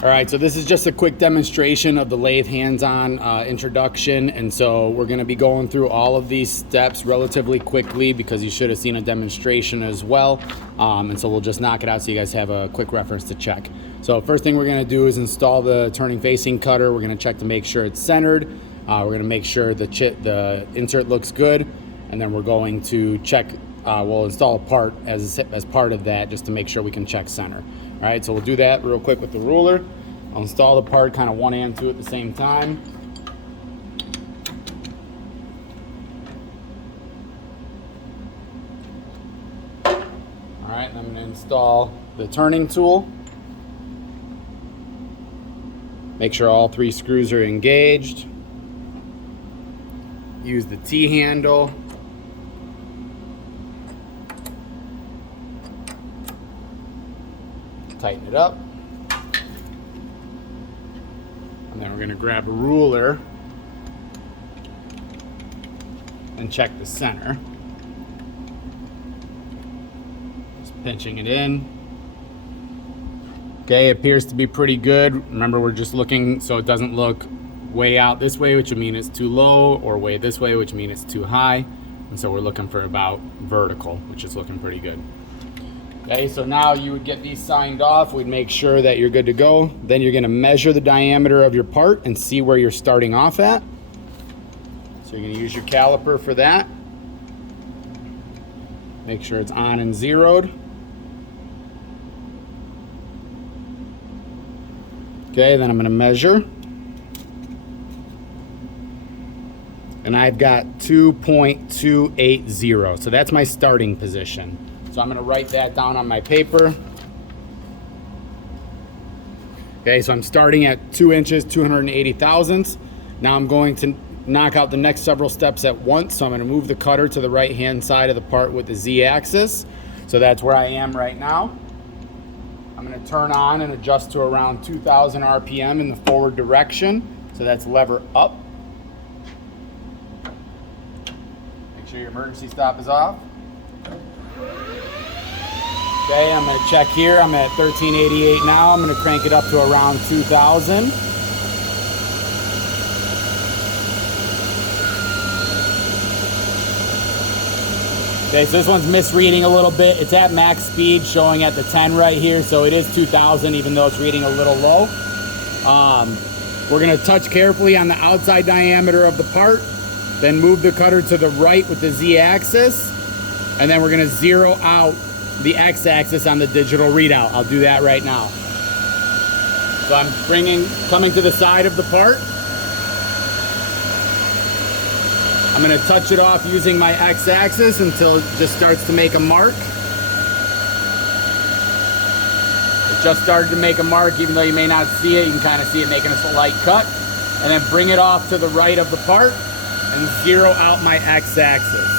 All right, so this is just a quick demonstration of the lathe hands-on introduction, and so we're going to be going through all of these steps relatively quickly because you should have seen a demonstration as well, and so we'll just knock it out so you guys have a quick reference to check. So first thing we're going to do is install the turning facing cutter. We're going to check to make sure it's centered. We're going to make sure the insert looks good, and then we're going to check. We'll install a part as part of that just to make sure we can check center. All right, so we'll do that real quick with the ruler. I'll install the part kind of one and two at the same time. All right, and I'm going to install the turning tool. Make sure all 3 screws are engaged. Use the T-handle. Tighten it up. And then we're going to grab a ruler and check the center. Just pinching it in. Okay, it appears to be pretty good. Remember, we're just looking so it doesn't look way out this way, which would mean it's too low, or way this way, which means it's too high. And so we're looking for about vertical, which is looking pretty good. Okay, so now you would get these signed off. We'd make sure that you're good to go. Then you're going to measure the diameter of your part and see where you're starting off at. So you're going to use your caliper for that. Make sure it's on and zeroed. Okay, then I'm going to measure. And I've got 2.280. So that's my starting position. So I'm going to write that down on my paper. Okay, so I'm starting at 2 inches, 280 thousandths. Now I'm going to knock out the next several steps at once. So I'm going to move the cutter to the right hand side of the part with the Z-axis. So that's where I am right now. I'm going to turn on and adjust to around 2,000 RPM in the forward direction. So that's lever up. Make sure your emergency stop is off. Okay, I'm going to check here. I'm at 1388 now. I'm going to crank it up to around 2000. Okay, so this one's misreading a little bit. It's at max speed, showing at the 10 right here, so it is 2000 even though it's reading a little low. We're going to touch carefully on the outside diameter of the part, then move the cutter to the right with the Z-axis, and then we're going to zero out the X-axis on the digital readout. I'll do that right now. So I'm coming to the side of the part. I'm going to touch it off using my X-axis until it just starts to make a mark. It just started to make a mark, even though you may not see it. You can kind of see it making a slight cut. And then bring it off to the right of the part and zero out my X-axis.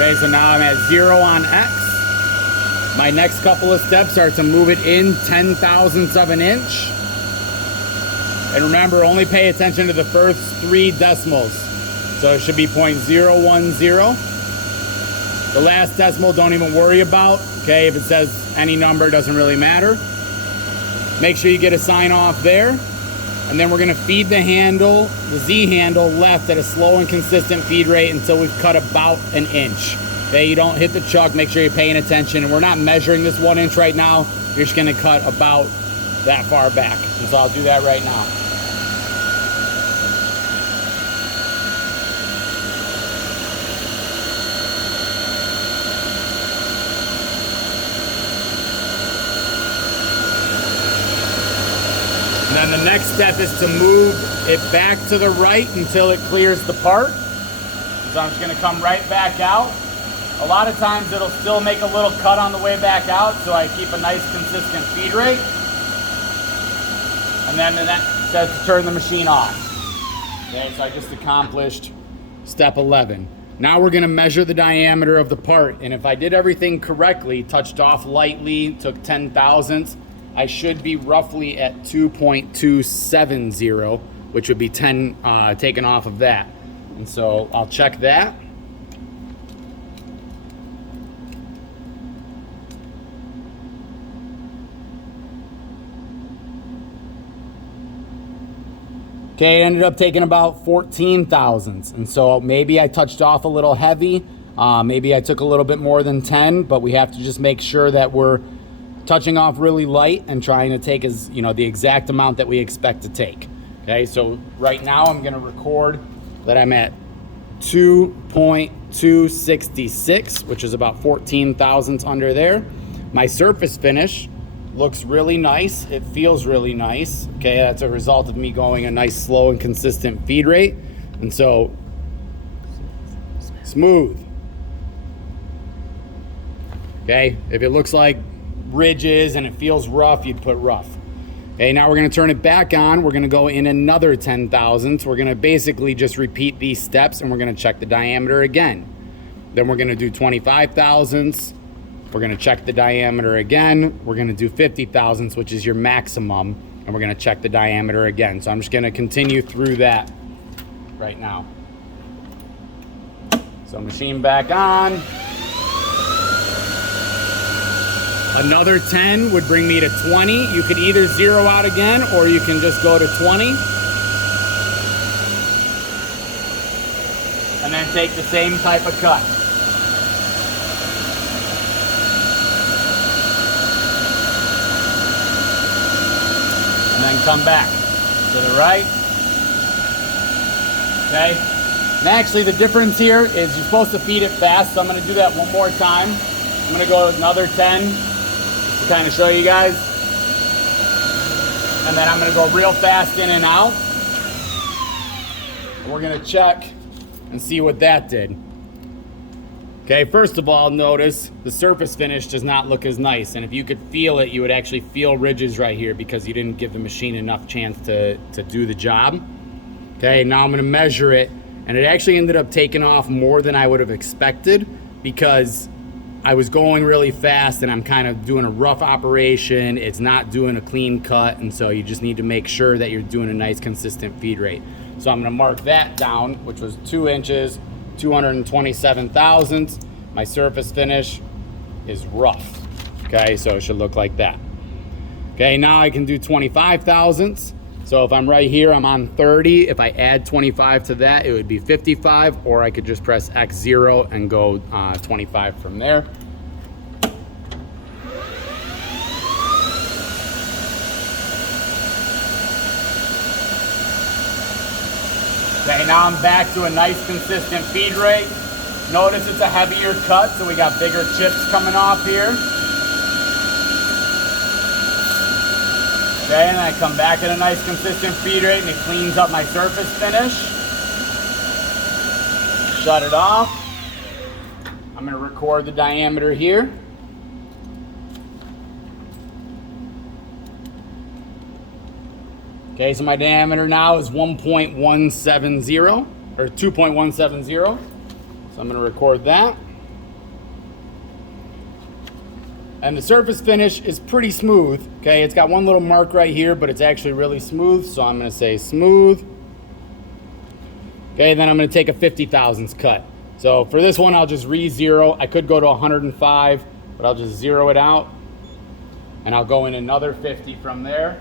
Okay, so now I'm at 0 on X. My next couple of steps are to move it in 10 thousandths of an inch. And remember, only pay attention to the first 3 decimals. So it should be 0.010. The last decimal, don't even worry about. Okay, if it says any number, it doesn't really matter. Make sure you get a sign off there. And then we're going to feed the handle, the Z handle, left at a slow and consistent feed rate until we've cut about an inch. Okay, you don't hit the chuck, make sure you're paying attention. And we're not measuring this 1 inch right now. You're just going to cut about that far back. And so I'll do that right now. And then the next step is to move it back to the right until it clears the part. So I'm just going to come right back out. A lot of times it'll still make a little cut on the way back out, so I keep a nice consistent feed rate. And then that says to turn the machine off. Okay, so I just accomplished step 11. Now we're going to measure the diameter of the part. And if I did everything correctly, touched off lightly, took 10 thousandths, I should be roughly at 2.270, which would be 10 taken off of that. And so I'll check that. Okay, it ended up taking about 14 thousandths. And so maybe I touched off a little heavy. Maybe I took a little bit more than 10, but we have to just make sure that we're touching off really light and trying to take as, the exact amount that we expect to take. Okay, so right now I'm gonna record that I'm at 2.266, which is about 14 thousandths under there. My surface finish looks really nice. It feels really nice. Okay, that's a result of me going a nice slow and consistent feed rate. And so, smooth. Okay, if it looks like ridges and it feels rough, you'd put rough. Okay, now we're gonna turn it back on. We're gonna go in another 10 thousandths. We're gonna basically just repeat these steps and we're gonna check the diameter again. Then we're gonna do 25 thousandths. We're gonna check the diameter again. We're gonna do 50 thousandths, which is your maximum, and we're gonna check the diameter again. So I'm just gonna continue through that right now. So machine back on. Another 10 would bring me to 20. You could either zero out again or you can just go to 20. And then take the same type of cut. And then come back to the right. Okay. And actually the difference here is you're supposed to feed it fast, so I'm gonna do that one more time. I'm gonna go another 10 to kind of show you guys. And then I'm gonna go real fast in and out. We're gonna check and see what that did. Okay, first of all, notice the surface finish does not look as nice. And if you could feel it, you would actually feel ridges right here because you didn't give the machine enough chance to do the job. Okay, now I'm gonna measure it, and it actually ended up taking off more than I would have expected because I was going really fast and I'm kind of doing a rough operation. It's not doing a clean cut, and so you just need to make sure that you're doing a nice consistent feed rate. So I'm gonna mark that down, which was 2 inches, 227 thousandths. My surface finish is rough. Okay, so it should look like that. Okay, now I can do 25 thousandths. So if I'm right here, I'm on 30. If I add 25 to that, it would be 55, or I could just press X0 and go 25 from there. Okay, now I'm back to a nice consistent feed rate. Notice it's a heavier cut, so we got bigger chips coming off here. Okay, and then I come back at a nice consistent feed rate and it cleans up my surface finish. Shut it off. I'm gonna record the diameter here. Okay, so my diameter now is 1.170 or 2.170. So I'm gonna record that. And the surface finish is pretty smooth. Okay, it's got one little mark right here, but it's actually really smooth. So I'm gonna say smooth. Okay, then I'm gonna take a 50 thousandths cut. So for this one, I'll just re-zero. I could go to 105, but I'll just zero it out. And I'll go in another 50 from there.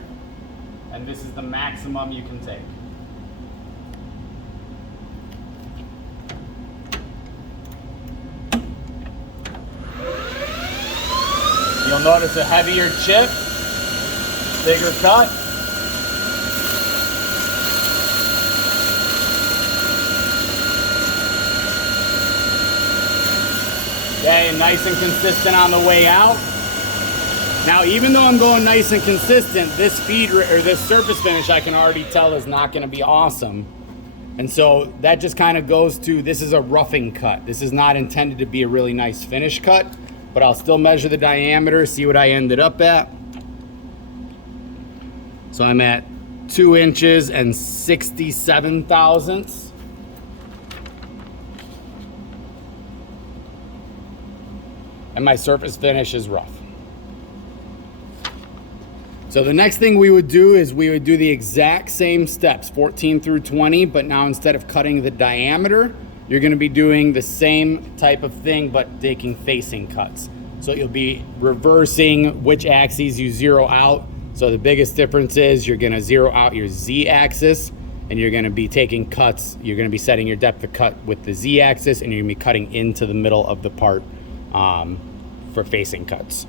And this is the maximum you can take. You'll notice a heavier chip, bigger cut. Okay, and nice and consistent on the way out. Now, even though I'm going nice and consistent, this feed or this surface finish I can already tell is not going to be awesome. And so that just kind of goes to, this is a roughing cut. This is not intended to be a really nice finish cut, but I'll still measure the diameter, see what I ended up at. So I'm at 2 inches and 67 thousandths. And my surface finish is rough. So the next thing we would do is we would do the exact same steps, 14 through 20, but now instead of cutting the diameter, you're gonna be doing the same type of thing, but taking facing cuts. So you'll be reversing which axes you zero out. So the biggest difference is you're gonna zero out your Z axis and you're going to be taking cuts. You're going to be setting your depth of cut with the Z-axis, and you're going to be cutting into the middle of the part for facing cuts.